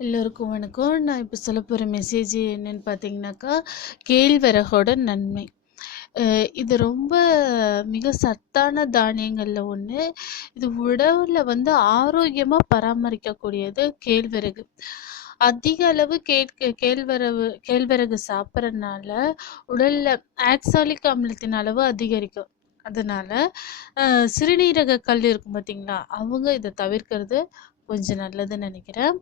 எல்லோருக்கும் வணக்கம். நான் இப்போ சொல்ல போகிற மெசேஜ் என்னன்னு பார்த்தீங்கன்னாக்கா கேழ்வரகோட நன்மை. இது ரொம்ப மிக சத்தான தானியங்களில் ஒன்று இது உடலில் வந்து ஆரோக்கியமாக பராமரிக்கக்கூடியது கேழ்வரகு. அதிக அளவு கேட்க கேழ்வரகு கேழ்வரகு சாப்பிட்றதுனால உடலில் ஆக்சாலிக் அமிலத்தின் அளவு அதிகரிக்கும். அதனால் சிறுநீரக கல் இருக்கும் பார்த்தீங்களா அவங்க இதை தவிர்க்கிறது கொஞ்சம் நல்லதுன்னு நினைக்கிறேன்.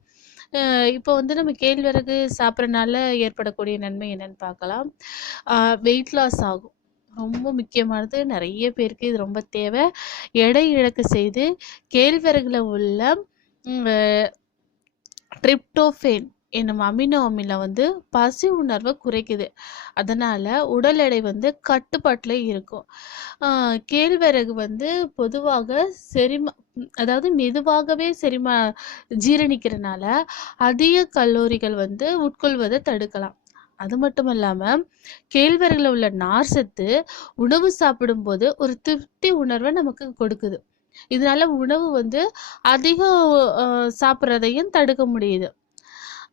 இப்போ வந்து நம்ம கேழ்வரகு சாப்பிட்றனால ஏற்படக்கூடிய நன்மை என்னன்னு பார்க்கலாம். வெயிட் லாஸ் ஆகும். ரொம்ப முக்கியமானது. நிறைய பேருக்கு இது ரொம்ப தேவை. எடை இழக்க செய்து கேழ்வரகுல உள்ள ட்ரிப்டோஃபேன் என்னும் அமினோ அமிலம் வந்து பசி உணர்வை குறைக்குது. அதனால் உடல் எடை வந்து கட்டுப்பாட்டில் இருக்கும். கேழ்வரகு வந்து பொதுவாக செரிமா அதாவது மெதுவாகவே செரிமா ஜீரணிக்கிறனால அதிக கல்லூரிகள் வந்து உட்கொள்வதை தடுக்கலாம். அது மட்டும் இல்லாமல் கேழ்வரகில் உள்ள நார் சத்து உணவு சாப்பிடும்போது ஒரு திருப்தி உணர்வை நமக்கு கொடுக்குது. இதனால உணவு வந்து அதிகம் சாப்பிட்றதையும் தடுக்க முடியுது.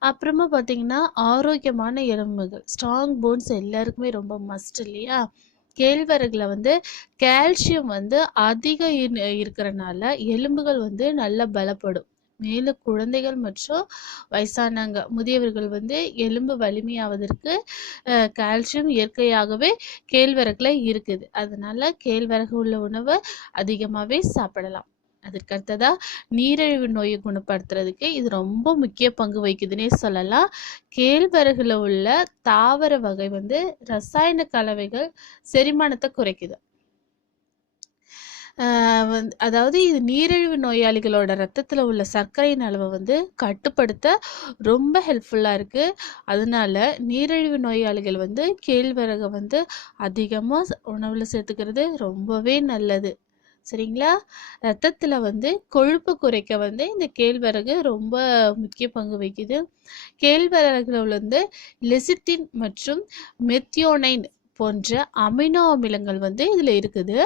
அப்புறமா பார்த்தீங்கன்னா ஆரோக்கியமான எலும்புகள். ஸ்ட்ராங் போன்ஸ் எல்லாருக்குமே ரொம்ப மஸ்ட் இல்லையா? கேழ்வரகுல வந்து கால்சியம் வந்து அதிகம் இரு- எலும்புகள் வந்து நல்லா பலப்படும். மேலும் குழந்தைகள் மற்றும் வயசானவங்க முதியவர்கள் வந்து எலும்பு வலிமையாவதற்கு கால்சியம் இயற்கையாகவே கேழ்வரகுல இருக்குது. அதனால கேழ்வரகு உள்ள உணவை அதிகமாகவே சாப்பிடலாம். அதற்கு அடுத்ததா நீரிழிவு நோயை குணப்படுத்துறதுக்கு இது ரொம்ப முக்கிய பங்கு வகிக்குதுன்னே சொல்லலாம். கேழ்வரகுல உள்ள தாவர வகை வந்து ரசாயன கலவைகள் செரிமானத்தை குறைக்குது. வந்து அதாவது இது நீரிழிவு நோயாளிகளோட ரத்தத்தில் உள்ள சர்க்கரையின் அளவை வந்து கட்டுப்படுத்த ரொம்ப ஹெல்ப்ஃபுல்லாக இருக்குது அதனால நீரிழிவு நோயாளிகள் வந்து கேழ்வரகை வந்து அதிகமாக உணவில் சேர்த்துக்கிறது ரொம்பவே நல்லது. சரிங்களா? ரத்தத்தில் வந்து கொழுப்பு குறைக்க வந்து இந்த கேழ்வரகு ரொம்ப முக்கிய பங்கு வகிக்குது. கேழ்வரகுல வந்து லெசிட்டின் மற்றும் மெத்தியோனைன் போன்ற அமினோ அமிலங்கள் வந்து இதில் இருக்குது.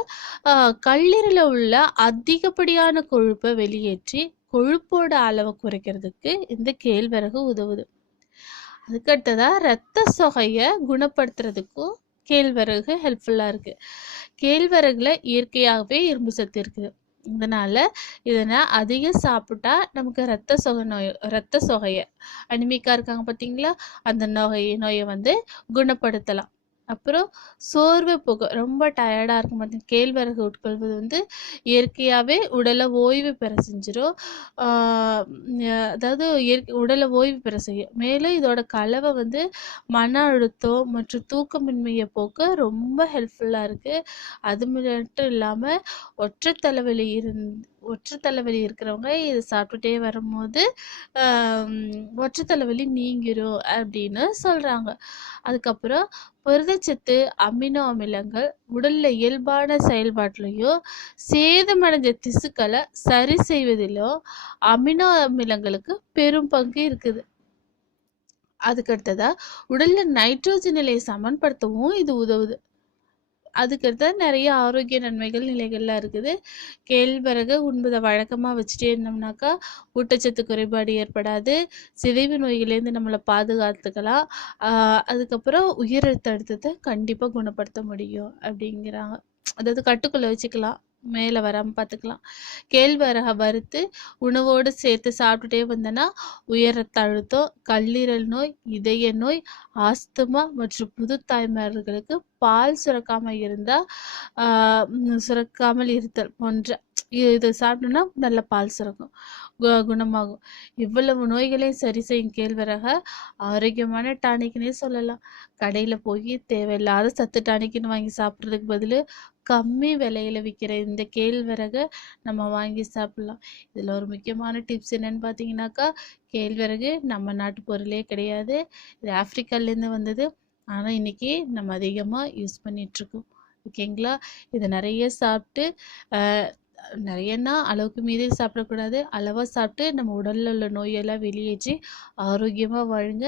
கல்லீரலில் உள்ள அதிகப்படியான கொழுப்பை வெளியேற்றி கொழுப்போட அளவை குறைக்கிறதுக்கு இந்த கேழ்வரகு உதவுது. அதுக்கடுத்ததாக ரத்த சொகையை குணப்படுத்துறதுக்கும் கேழ்வரகு ஹெல்ப்ஃபுல்லாக இருக்குது கேழ்வரகுல இயற்கையாகவே இரும்பு சத்து இருக்குது. இதனால் இதனை அதிகம் சாப்பிட்டா நமக்கு ரத்த சொகை நோய் ரத்த சொகையை அனிமிக்காக இருக்காங்க பார்த்தீங்களா? அந்த நோய் நோயை வந்து குணப்படுத்தலாம். அப்புறம் சோர்வு போக. ரொம்ப டயர்டாக இருக்கும் பார்த்தீங்க கேழ்வரகு உட்கொள்வது வந்து இயற்கையாகவே உடலை ஓய்வு பெற செஞ்சிடும் அதாவது இயற்கை உடலை ஓய்வு பெற செய்யும். மேலும் இதோட கலவை வந்து மன அழுத்தம் மற்றும் தூக்கமின்மையை போக்க ரொம்ப ஹெல்ப்ஃபுல்லாக இருக்குது அது மட்டும் இல்லாமல் ஒற்றை தலைவலி இருந் ஒற்றை தலைவலி இருக்கிறவங்க இது சாப்பிட்டுட்டே வரும்போது ஒற்றை தலைவலி நீங்கிரும் அப்படின்னு சொல்கிறாங்க அதுக்கப்புறம் புரதச்சத்து அமினோ அமிலங்கள் உடலில் இயல்பான செயல்பாட்டிலையும் சேதமடைஞ்ச திசுக்களை சரி செய்வதிலும் அமினோ அமிலங்களுக்கு பெரும் பங்கு இருக்குது. அதுக்கடுத்ததாக உடலில் நைட்ரோஜன் நிலையை சமன்படுத்தவும் இது உதவுது. அதுக்கடுத்த நிறைய ஆரோக்கிய நன்மைகள் நிலைகள்லாம் இருக்குது. கேழ்வரகு உண்பதை வழக்கமாக வச்சுட்டே இருந்தோம்னாக்கா ஊட்டச்சத்து குறைபாடு ஏற்படாது. சிதைவு நோய்களேருந்து நம்மளை பாதுகாத்துக்கலாம். அதுக்கப்புறம் உயிரழுத்த அழுத்தத்தை கண்டிப்பாக குணப்படுத்த முடியும் அப்படிங்கிறாங்க. அதாவது கட்டுக்குள்ளே வச்சுக்கலாம். மேலே வராமல் பார்த்துக்கலாம் கேழ்வரக வறுத்து உணவோடு சேர்த்து சாப்பிட்டுட்டே வந்தோன்னா உயர் ரத்த அழுத்தம் கல்லீரல் நோய் இதய நோய் ஆஸ்துமா மற்றும் புது தாய்மார்களுக்கு பால் சுரக்காமல் இருந்தால் சுரக்காமல் இருத்தல் போன்ற இதை சாப்பிட்டோம்னா நல்ல பால் சுரக்கும். கு- குணமாகும். இவ்வளவு நோய்களையும் சரி செய்யும் கேழ்வரக ஆரோக்கியமான டானிக்னே சொல்லலாம். கடையில் போய் தேவையில்லாத சத்து டானிக்னு வாங்கி சாப்பிட்றதுக்கு பதில் கம்மி விலையில் விற்கிற இந்த கேழ்வரகை நம்ம வாங்கி சாப்பிட்லாம். இதில் ஒரு முக்கியமான டிப்ஸ் என்னென்னு பார்த்தீங்கன்னாக்கா கேழ்வரகு நம்ம நாட்டு பொருளே கிடையாது. இது ஆஃப்ரிக்காலேருந்து வந்தது. ஆனால் இன்றைக்கி நம்ம அதிகமாக யூஸ் பண்ணிகிட்ருக்கோம் ஓகேங்களா இதை நிறைய சாப்பிட்டு நிறையன்னா அளவுக்கு மீறி சாப்பிடக்கூடாது. அளவாக சாப்பிட்டு நம்ம உடலில் உள்ள நோயெல்லாம் வெளியேற்றி ஆரோக்கியமாக வாழுங்க.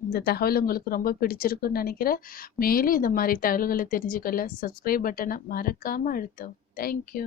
இந்த தகவல் உங்களுக்கு ரொம்ப பிடிச்சிருக்குன்னு நினைக்கிறேன். மேலும் இந்த மாதிரி தகவல்களை தெரிஞ்சுக்கல சப்ஸ்கிரைப் பட்டனை மறக்காமல் அழுத்தவும். தேங்க்யூ